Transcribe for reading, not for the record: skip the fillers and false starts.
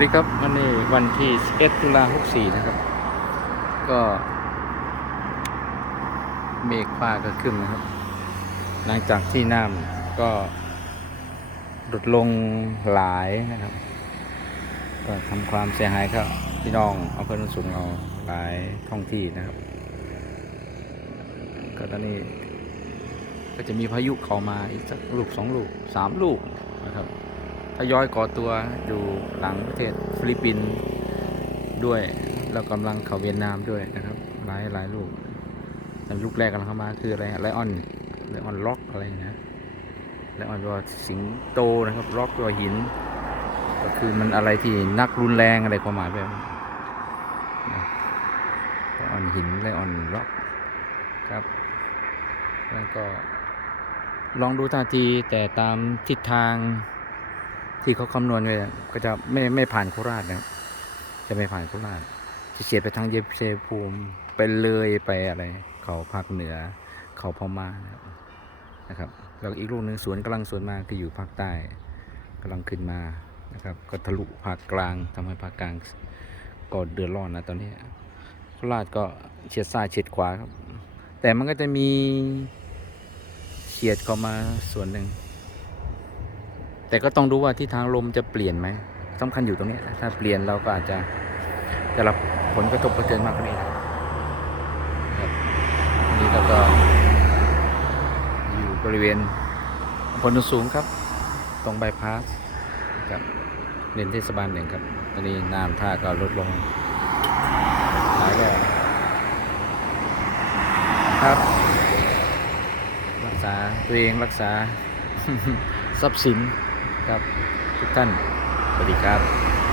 ดีครับวันนี้วันที่11ตุลา64นะครับก็เมฆฟ้าก็ขึ้นนะครับหลังจากที่น้ำก็ลดลงหลายนะครับก็ทำความเสียหายครับพี่น้องอำเภอโนนสูงเราหลายท้องที่นะครับก็ตอนนี้ก็จะมีพายุเข้ามาอีกสักลูก2ลูก3ลูกนะครับทยอยก่อตัวอยู่หลังประเทศฟิลิปปินส์ด้วยแล้วกำลังเข้าเวียดนามด้วยนะครับหลายลูกแต่ลูกแรกกำลังเข้ามาคืออะไรไลออนล็อกอะไรนะไลออนตัวสิงโตนะครับล็อกตัวหินก็คือมันอะไรที่นักรุนแรงอะไรความหมายแบบไลออนหินไลออนล็อกครับแล้วก็ลองดูท่าทีแต่ตามทิศทางที่เขาคำนวณไว้ก็จะไม่ผ่านโคราชนะครับจะไม่ผ่านโคราชจะเฉียดไปทางเยเชภูมิไปเลยไปอะไรเขาภาคเหนือเขาพม่านะครับแล้วอีกลูกหนึ่งกำลังสวนมาคืออยู่ภาคใต้กำลังขึ้นมานะครับก็ทะลุภาคกลางทำให้ภาคกลางก็เดือดร้อนนะตอนนี้โคราชก็เฉียดซ้ายเฉียดขวาครับแต่มันก็จะมีเฉียดเข้ามาส่วนหนึ่งแต่ก็ต้องดูว่าทิศทางลมจะเปลี่ยนไหมสำคัญอยู่ตรงนี้ถ้าเปลี่ยนเราก็อาจจะได้รับผลกระทบกระเทือนมากกว่านี้นะครับนี่เราก็อยู่บริเวณอำเภอโนนสูงครับตรงบายพาสกับเลนเทศบาล1ครับตอนนี้น้ำท่าก็ลดลงหลายรอบครับรักษาตัวเองรักษาทรัพย์สินครับทุกท่านสวัสดีครับ